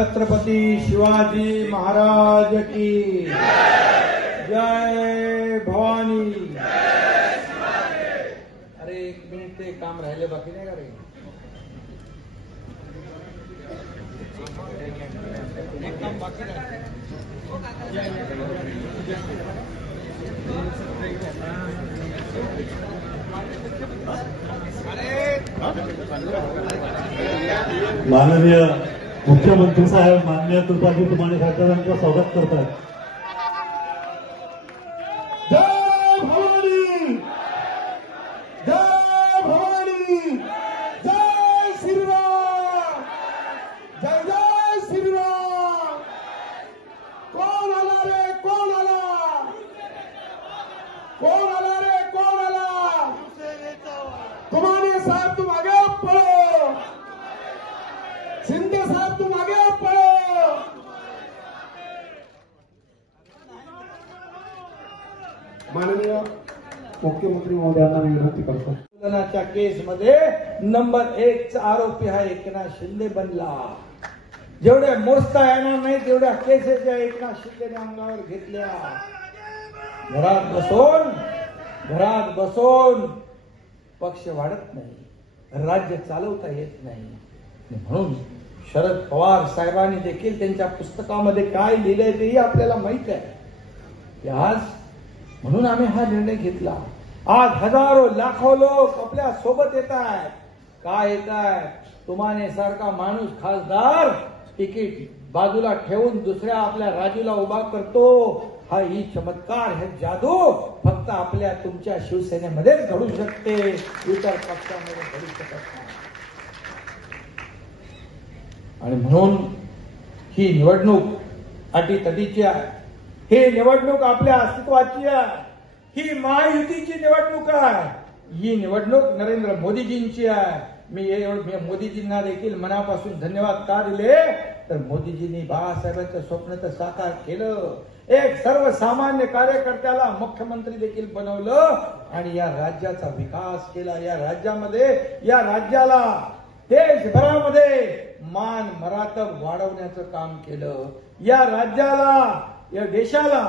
छत्रपती शिवाजी महाराज की जय भवानी। अरे एक मिनिट ते काम राहिले बाकी नाही का रे? एक काम बाकी नाही। माननीय मुख्यमंत्री साहेब माननीय कृपाजी तुमाने खासदारांचं स्वागत करतात। जय भवानी, जय भवानी, जय श्रीराम, जय जय श्रीराम। कोण आला रे? कोण आला? कोण आला रे? कोण आला? तुमाने साहब तुम आगे पढ़ो, शिंदे साहब तुम आगे पढ़ो। माननीय मुख्यमंत्री महोदयांना मी विनंती करतो, मुद्रणाच्या केस मध्ये नंबर 1 चा आरोपी हा एकनाथ शिंदे बनला। जेवढे मोजता येणार नाही तेवढ्या केसेस एकनाथ शिंदेने अंगावर घेतल्या। घरात बसून पक्ष वाढत नाही, राज्य चालवता येत नाही। म्हणून शरद पवार साहेबांनी देखील त्यांच्या पुस्तकामध्ये काय लिहिलंय तेही आपल्याला माहित आहे। आज म्हणून आम्ही हा निर्णय घेतला। आज हजारो लाखो लोक आपल्या सोबत येत आहेत। काय येत आहेत? तुमाने सारखा माणूस खासदार तिकीट बाजूला ठेवून दुसऱ्या आपल्या राजूला उभा करतो। हा ही चमत्कार, हे जादू फक्त आपल्या तुमच्या शिवसेनेमध्येच घडू शकते, इतर पक्षांमध्ये घडू शकत नाही। आणि म्हणून ही निवडणूक अटीतटीची आहे। ही निवडणूक आपल्या अस्तित्वाची आहे। ही महायुतीची निवडणूक आहे। ही निवडणूक नरेंद्र मोदीजींची आहे। मी मोदीजींना देखील मनापासून धन्यवाद का दिले, तर मोदीजींनी बाळासाहेबांचं स्वप्न तर साकार केलं। एक सर्वसामान्य कार्यकर्त्याला मुख्यमंत्री देखील बनवलं आणि या राज्याचा विकास केला। या राज्याला देशभरामध्ये मान मरातब वाढवण्याचं काम केलं। या राज्याला, या देशाला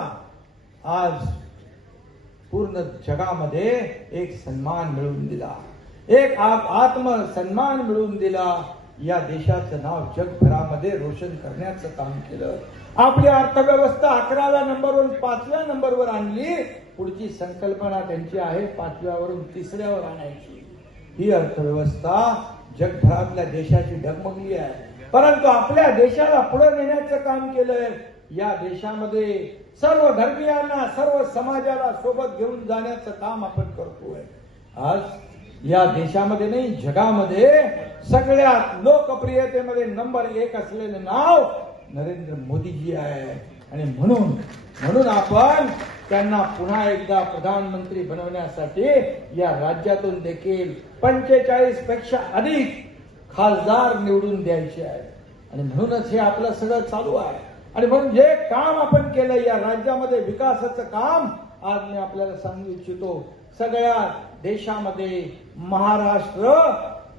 आज पूर्ण जगामध्ये एक सन्मान मिळवून दिला, एक आत्मसन्मान मिळवून दिला। या देशाचं नाव जगभरामध्ये रोशन करण्याचं काम केलं। आपली अर्थव्यवस्था 11व्या नंबरवरून 5व्या नंबरवर आणली। पुढची संकल्पना त्यांची आहे 5व्यावरून 3ऱ्यावर आणायची। ही अर्थव्यवस्था जगभरातल्या देशाची डगमगली आहे, परंतु आपल्या देशाला पुढे नेण्याचं काम केलंय। या देशामध्ये सर्व धर्मीयांना, सर्व समाजाला सोबत घेऊन जाण्याचं काम आपण करतोय। आज या देशामध्ये नाही, जगामध्ये सगळ्यात लोकप्रियतेमध्ये नंबर 1 असलेलं नाव नरेंद्र मोदीजी आहे। आणि म्हणून आपण त्यांना पुन्हा एकदा प्रधानमंत्री बनवण्यासाठी या राज्यातून देखील 45 पेक्षा अधिक खासदार निवडून द्यायचे आहेत। आणि म्हणूनच हे आपलं सगळं चालू आहे। आणि म्हणून जे काम आपण केलं या राज्यामध्ये विकासाचं काम, आज मी आपल्याला सांगू इच्छितो, सगळ्या देशामध्ये महाराष्ट्र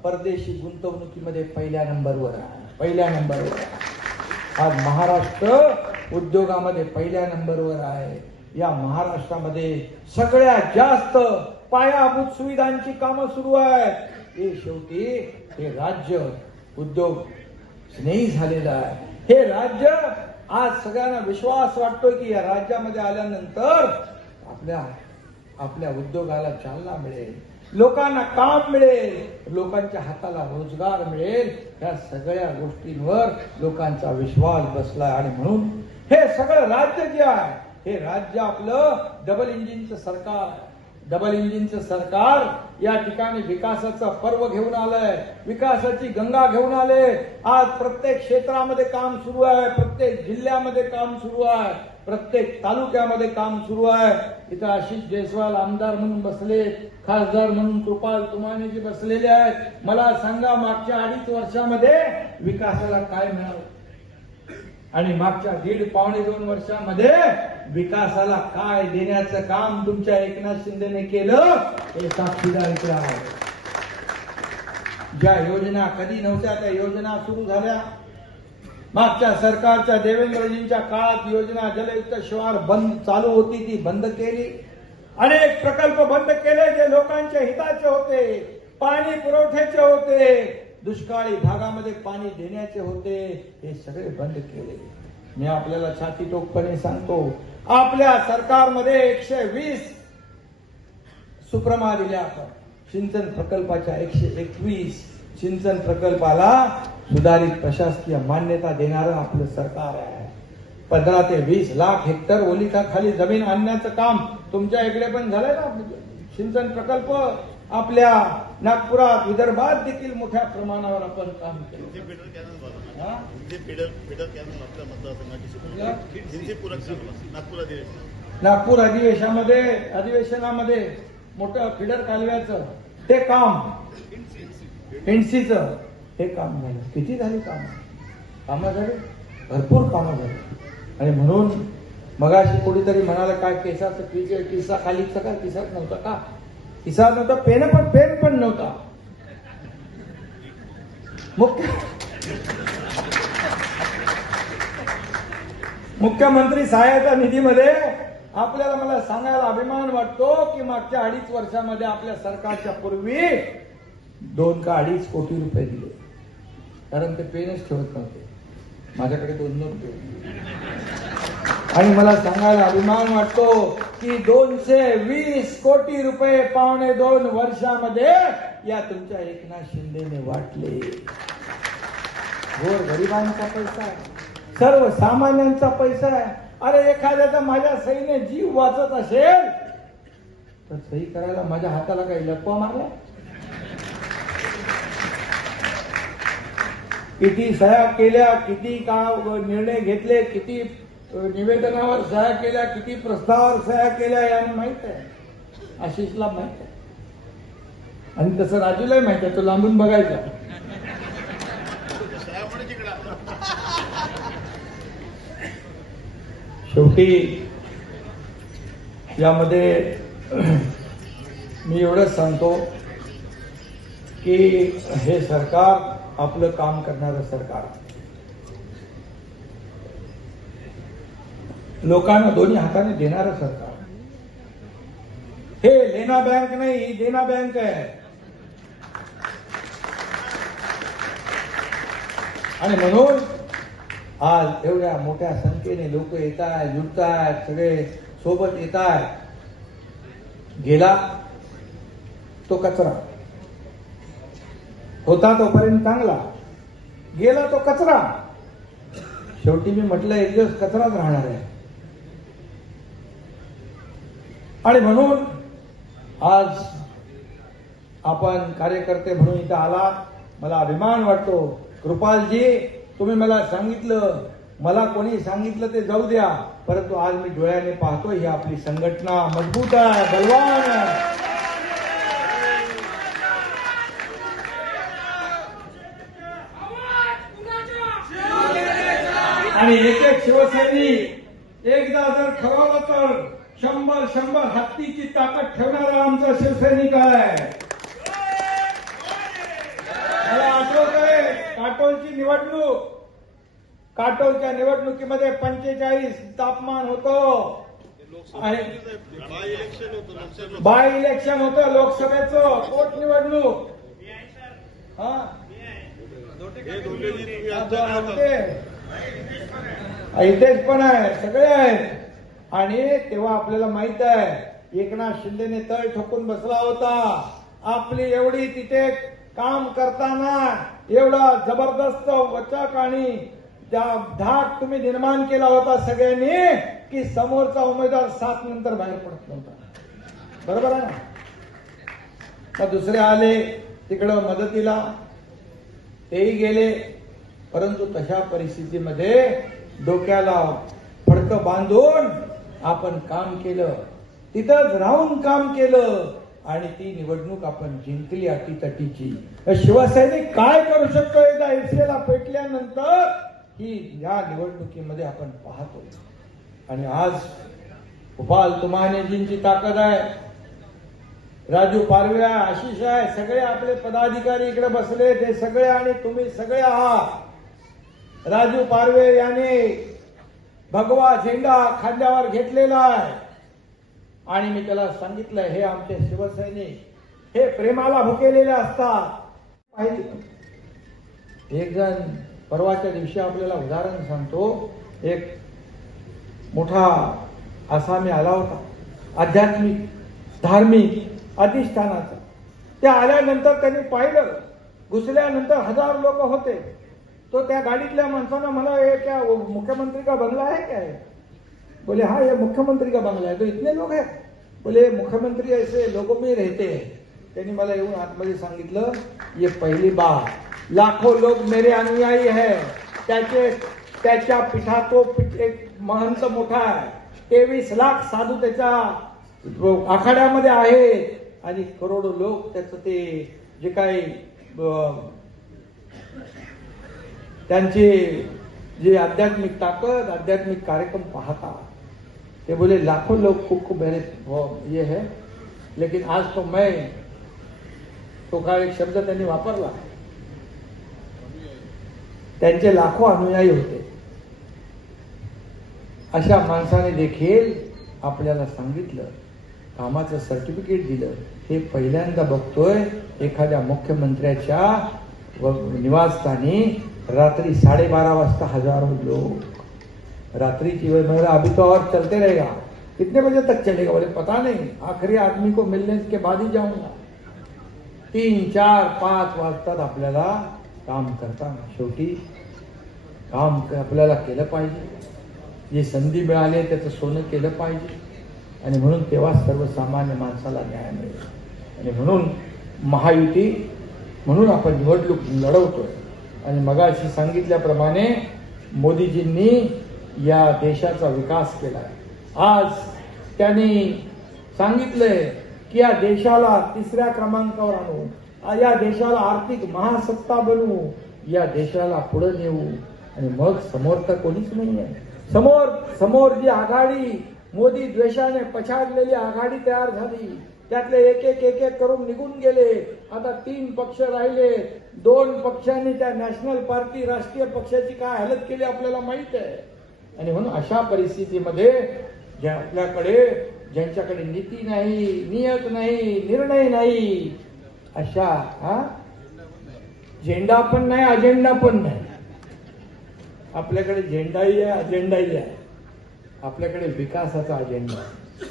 परदेशी गुंतवणुकीमध्ये पहिल्या नंबरवर आहे। पहिल्या नंबरवर आहे आज महाराष्ट्र, उद्योगामध्ये पहिल्या नंबरवर आहे। या महाराष्ट्रामध्ये सगळ्यात जास्त पायाभूत सुविधांची कामं सुरू आहेत। हे शेवटी हे राज्य उद्योग स्नेही झालेलं आहे। हे राज्य आज सगळ्यांना विश्वास वाटतोय की या राज्यामध्ये आल्यानंतर आपल्या उद्योगाला चालना मिळेल, लोकांना काम मिळेल, लोकांच्या हाताला रोजगार मिळेल। या सगळ्या गोष्टींवर लोकांचा विश्वास बसलाय। आणि म्हणून हे सगळं राज्य जे आहे, हे राज्य आपलं डबल इंजिनचं सरकार आहे। डबल इंजिनचं सरकार या ठिकाणी विकासाचा पर्व घेऊन आलंय, विकासाची गंगा घेऊन आले। आज प्रत्येक क्षेत्रामध्ये काम सुरू आहे, प्रत्येक जिल्ह्यामध्ये काम सुरू आहे, प्रत्येक तालुक्यामध्ये काम सुरू आहे। इथं आशिष जयस्वाल आमदार म्हणून बसले, खासदार म्हणून कृपाल तुमानेजी बसलेले आहेत। मला सांगा, मागच्या 2.5 वर्षामध्ये विकासाला काय मिळालं आणि मागच्या 1.5-2 वर्षामध्ये विकासाला काय देण्याचं काम तुमच्या एकनाथ शिंदेने केलं हे साक्षीदार इथे आहे। ज्या योजना कधी नव्हत्या त्या योजना सुरू झाल्या। मागच्या सरकारच्या देवेंद्रजींच्या काळात योजना जलयुक्त शिवार बंद चालू होती, ती बंद केली. अनेक प्रकल्प बंद केले जे लोकांच्या हिताचे होते, पाणी पुरवठ्याचे होते, दुष्काळी भागामध्ये पाणी देण्याचे होते, हे सगळे बंद केले. मी आपल्याला छाती टोकपणे सांगतो, आपल्या सरकारमध्ये 120 सुप्रमा दिल्या आपण. सिंचन प्रकल्पाच्या 121 सिंचन प्रकल्पाला सुधारित प्रशासकीय मान्यता देणारं आपलं सरकार आहे. 15 ते 20 लाख हेक्टर ओलिताखाली जमीन आणण्याचं काम तुमच्या इकडे पण झालंय ना. सिंचन प्रकल्प आपल्या नागपुरात, विदर्भात देखील मोठ्या प्रमाणावर आपण काम केलं. नागपूर अधिवेशनामध्ये मोठं फिडर कालव्याचं ते काम, हिंडसीचं हे काम झालं. किती झाली कामं झाली, भरपूर कामं झाली. आणि म्हणून मगाशी कोणीतरी म्हणाला काय केसाचं किस्सा खालीचा काय किसाच नव्हता का? किसा नव्हता, पेन पण नव्हता. मुख्यमंत्री सहायता निधीमध्ये आपल्याला मला सांगायला अभिमान वाटतो की मागच्या 2.5 वर्षामध्ये आपल्या सरकारच्या पूर्वी 2 का 2.5 कोटी रुपये दिले. कारण ते पेनच ठेवत नव्हते. माझ्याकडे 2 रुपये. आणि मला सांगायला अभिमान वाटतो की 220 कोटी रुपये 1.25 वर्षामध्ये या तुमच्या एकनाथ शिंदेने वाटले. गोरगरिबांचा पैसा आहे, सर्वसामान्यांचा पैसा आहे. अरे एखाद्याचा माझ्या सहीने जीव वाचत असेल तर सही करायला माझ्या हाताला काही लपवा मारला? किती सह्या केल्या, किती निर्णय घेतले, किती निवेदनावर सह्या केल्या, किती प्रस्तावावर सह्या केल्या याने माहित आहे. आशिषला माहित आहे आणि तसं राजूलाही माहित आहे. तो लांबून बघायचा. शेवटी यामध्ये मी एवढंच सांगतो की हे सरकार आपलं काम करणारं सरकार, लोकांना दोन्ही हाताने देणारं सरकार. हे लेना बँक नाही, ही देना बँक आहे. आणि म्हणून आज एवढ्या मोठ्या संख्येने लोक येत आहेत, जुटत आहेत, सगळे सोबत येत आहेत. गेला तो कचरा होता तोपर्यंत चांगला, गेला तो कचरा. शेवटी मी म्हटलं एक दिवस कचराच राहणार आहे. आणि म्हणून आज आपण कार्यकर्ते म्हणून इथं आलात, मला अभिमान वाटतो. कृपालजी, तुम्ही मला सांगितलं, मला कोणी सांगितलं ते जाऊ द्या, परंतु आज मी डोळ्याने पाहतो ही आपली संघटना मजबूत आहे, बलवान आहे. आणि एक शिवसैनिक एकदा जर ठरवलं तर 100 हत्तीची ताकद ठेवणारा आमचा शिवसैनिक आहे. मला आठवत आहे काटोलची निवडणूक, काटोलच्या निवडणुकीमध्ये 45 तापमान होतं आणि बाय इलेक्शन होतं लोकसभेचं, पोटनिवडणूक. इथेच पण आहे, सगळे आहेत. आणि तेव्हा आपल्याला माहित आहे एकनाथ शिंदेने तळ ठोकून बसला होता. आपली एवढी तिथे काम करताना एवढा जबरदस्त वचक आणि धाक तुम्ही निर्माण केला होता सगळ्यांनी की समोरचा उमेदवार 7 नंतर बाहेर पडत नव्हता. बरोबर आहे ना? मग दुसरे आले तिकडं मदतीला, तेही गेले. परंतु तशा परिस्थितीमध्ये डोक्याला फडकं बांधून आपण काम केलं, तिथंच राहून काम केलं आणि ती निवडणूक आपण जिंकली अटीतटीची. शिवसैनिक काय करू शकतो एकदा एसीला पेटल्यानंतर ही या निवडणुकीमध्ये आपण पाहतो. आणि आज गोपाल तुमानेजींची ताकद आहे, राजू पारवे आहे, आशिष आहे, सगळे आपले पदाधिकारी इकडे बसले, ते सगळे आणि तुम्ही सगळे आहात. राजू पारवे याने भगवा झेंडा खांद्यावर घेतलेला आहे आणि मी त्याला सांगितलं, हे आमचे शिवसैनिक हे प्रेमाला भुकेलेले असतात. पाहिजे एक जण परवाच्या दिवशी आपल्याला उदाहरण सांगतो. एक मोठा आसामी आला होता, आध्यात्मिक धार्मिक अधिष्ठानाचा. ते आल्यानंतर त्यांनी पाहिलं, घुसल्यानंतर 1000 लोक होते. तो त्या गाडीतल्या माणसांना म्हणा, हे क्या मुख्यमंत्री का बंगला है क्या है? बोले हाँ ये मुख्यमंत्री का बंगला है. तो इतने लोग हैं? बोले मुख्यमंत्री ऐसे लोगों में रहते हैं. त्यांनी मला येऊन आतमध्ये सांगितलं, ये पहिली बार लाखों लोग मेरे अनुयायी है. त्याच्या पिठातो एक महंत मोठा आहे, 23 लाख साधू त्याच्या आखाड्यामध्ये आहेत आणि करोडो लोक त्याचं ते जे काही त्यांचे जे आध्यात्मिक ताकद आध्यात्मिक कार्यक्रम पाहता. ते बोले लाखों लोग खूप मेरे ये है, लेकिन आज तो मैं, तो का एक शब्द त्यांनी वापरला, त्यांचे लाखो अनुयायी होते. अशा माणसाने देखील आपल्याला सांगितलं, कामाचं सर्टिफिकेट दिलं. हे पहिल्यांदा बघतोय एखाद्या मुख्यमंत्र्याच्या निवासस्थानी रात्री 12:30 वाजता हजारों लोग. रात्रि की वेळ, अभी तो और चलते रहेगा. कितने बजे तक चलेगा? बोले पता नहीं, आखिरी आदमी को मिलने के बाद ही जाऊंगा. 3, 4, 5 वाजतात आपल्याला काम करताना. शेवटी काम आपल्याला केलं पाहिजे. जी संधी मिळाली त्याचं सोनं केलं पाहिजे आणि म्हणून तेव्हा सर्वसामान्य माणसाला न्याय मिळेल. आणि म्हणून महायुती, म्हणून आपण निवडणूक लढवतोय. आणि मगाशी सांगितल्याप्रमाणे मोदीजींनी या देशाचा विकास केलाय. आज त्यांनी सांगितलंय की या देशाला 3ऱ्या क्रमांकावर आणू, या देशाला आर्थिक महासत्ता बनवू, या देशाला पुढे नेऊ. आणि मग समोर तर कोणीच नाही आहे. समोर जी आघाडी, मोदी द्वेषाने पछाडलेली आघाडी तयार झाली, त्यातले एक एक करून निघून गेले. आता 3 पक्ष राहिले. 2 पक्षांनी त्या नॅशनल पार्टी राष्ट्रीय पक्षाची काय हालत केली आपल्याला माहित आहे. आणि म्हणून अशा परिस्थितीमध्ये ज्यांच्याकडे नीती नाही, नियत नाही, निर्णय नाही, अशा झेंडा पण नाही, अजेंडा पण नाही. आपल्याकडे झेंडाही आहे, अजेंडाही आहे. आपल्याकडे विकासाचा अजेंडा आहे,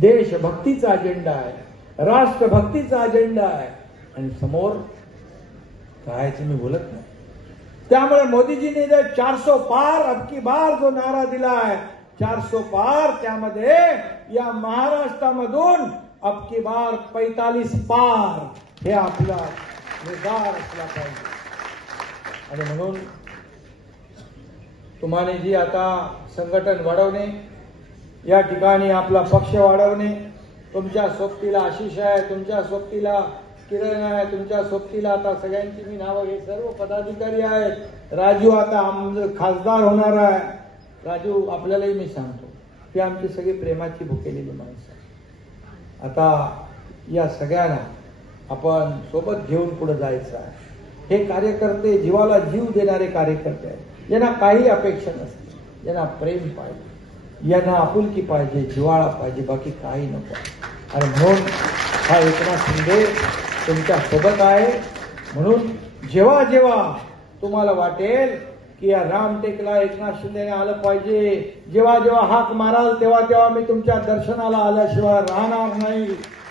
देशभक्तीचा अजेंडा आहे, राष्ट्रभक्तीचा अजेंडा आहे. आणि समोर कायचं मी बोलत नाही. त्यामुळे मोदीजींनी जे 400 पार अबकी बार जो नारा दिलाय, 400 पार, त्यामध्ये या महाराष्ट्रामधून अबकी बार 45 पार हे आपला निर्धार असला पाहिजे. आणि म्हणून तुम्हाला जी आता संघटन वाढवणे, या ठिकाणी आपला पक्ष वाढवणे, तुमच्या सोबतीला आशिष आहे, तुमच्या सोबतीला किरण आहे, तुमच्या सोबतीला आता सगळ्यांची मी नावं, हे सर्व पदाधिकारी आहेत. राजू आता खासदार होणार आहे. राजू आपल्यालाही मी सांगतो की आमची सगळी प्रेमाची भुकेलेली माणसं. आता या सगळ्यांना आपण सोबत घेऊन पुढे जायचं आहे. हे कार्यकर्ते जीवाला जीव देणारे कार्यकर्ते आहेत. यांना काही अपेक्षा नसते, यांना प्रेम पाहिजे, यांना आपुलकी पाहिजे, जिव्हाळा पाहिजे, बाकी काही नको. आणि म्हणून हा एकनाथ शिंदे तुमच्या सोबत आहे. म्हणून जेव्हा जेव्हा तुम्हाला वाटेल की या रामटेकला एकनाथ शिंदेने आलं पाहिजे, जेव्हा जेव्हा हाक माराल तेव्हा तेव्हा मी तुमच्या दर्शनाला आल्याशिवाय राहणार नाही,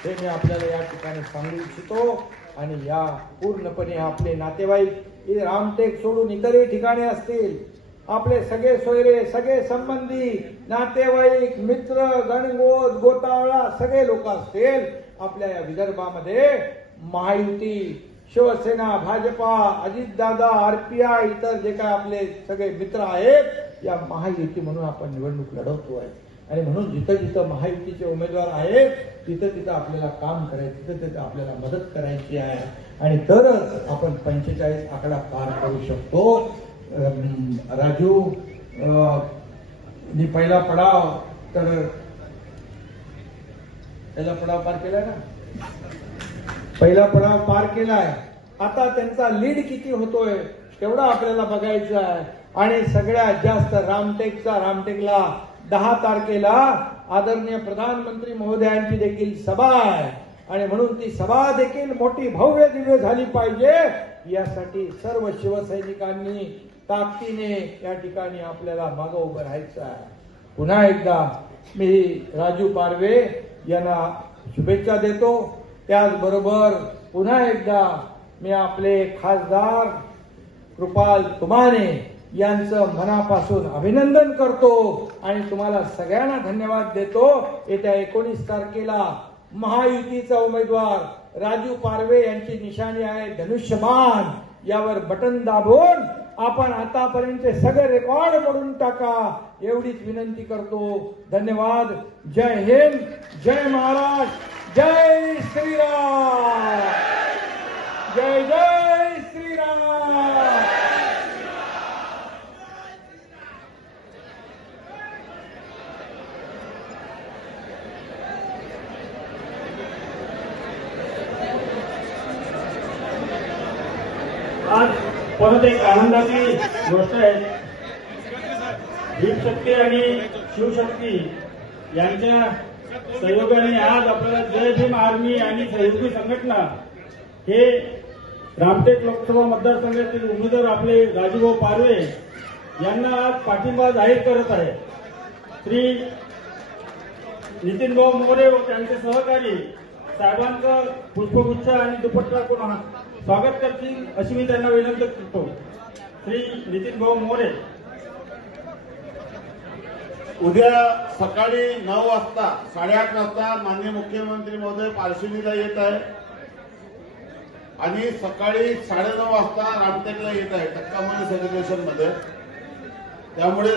हे मी आपल्याला या ठिकाणी सांगू इच्छितो. आणि या पूर्णपणे आपले नातेवाईक रामटेक सोडून इतरही ठिकाणी असतील, आपले सगळे सोयरे, सगळे संबंधी, नातेवाईक, मित्र, गणगोत, गोतावळा सगळे लोक असतील आपल्या या विदर्भामध्ये, महायुती, शिवसेना, भाजपा, अजितदादा, आरपीआय, इतर जे काय आपले सगळे मित्र आहेत, या महायुती म्हणून आपण निवडणूक लढवतोय. आणि म्हणून जिथं जिथं महायुतीचे उमेदवार आहेत तिथं तिथं आपल्याला काम करायचं, तिथं तिथं आपल्याला मदत करायची आहे. आणि तरच आपण 45 आकडा पार करू शकतो. राजू पहिला पडाव तर पहिला पडाव पार केलाय ना, पहिला पडाव पार केलाय. आता त्यांचा लीड किती होतोय तेवढा आपल्याला बघायचं आहे. आणि सगळ्यात जास्त रामटेकला 10 तारखेला आदरणीय प्रधानमंत्री महोदयांची देखील सभा आहे आणि म्हणून ती सभा देखील मोठी भव्य दिव्य झाली पाहिजे यासाठी सर्व शिवसैनिकांनी ताकदीने या ठिकाणी आपल्याला मागे उभं राहायचं आहे. पुन्हा एकदा मी राजू पारवे यांना शुभेच्छा देतो. त्याचबरोबर पुन्हा एकदा मी आपले खासदार कृपाल तुमाने यांचं मनापासून अभिनंदन करतो आणि तुम्हाला सगळ्यांना धन्यवाद देतो. येत्या 19 तारखेला महायुतीचा उमेदवार राजू पारवे यांची निशाणी आहे धनुष्यबाण. यावर बटन दाबून आपण आतापर्यंतचे सगळे रेकॉर्ड मोडून टाका एवढीच विनंती करतो. धन्यवाद. जय हिंद, जय महाराष्ट्र, जय श्रीराम, जय जय श्रीराम. आज परत एक आनंदाची गोष्ट आहे. भीमशक्ती आणि शिवशक्ती यांच्या सहयोगाने आज आपल्याला जय भीम आर्मी आणि सहयोगी संघटना हे रामटेक लोकसभा मतदारसंघातील उमेदवार आपले राजूभाऊ पारवे यांना आज पाठिंबा जाहीर करत आहे. श्री नितीनभाऊ मोरे व त्यांचे सहकारी साहेबांचं पुष्पगुच्छ आणि दुपट्टा करून स्वागत करतील अशी मी त्यांना विनंती करतो. श्री नितीनभाऊ मोरे. उद्या सकाळी 9 वाजता 8:30 वाजता माननीय मुख्यमंत्री महोदय पारशिवनीला येत आहे आणि सकाळी 9:30 वाजता रामटेकला येत आहे टक्कामणी सेलिब्रेशन मध्ये. त्यामुळे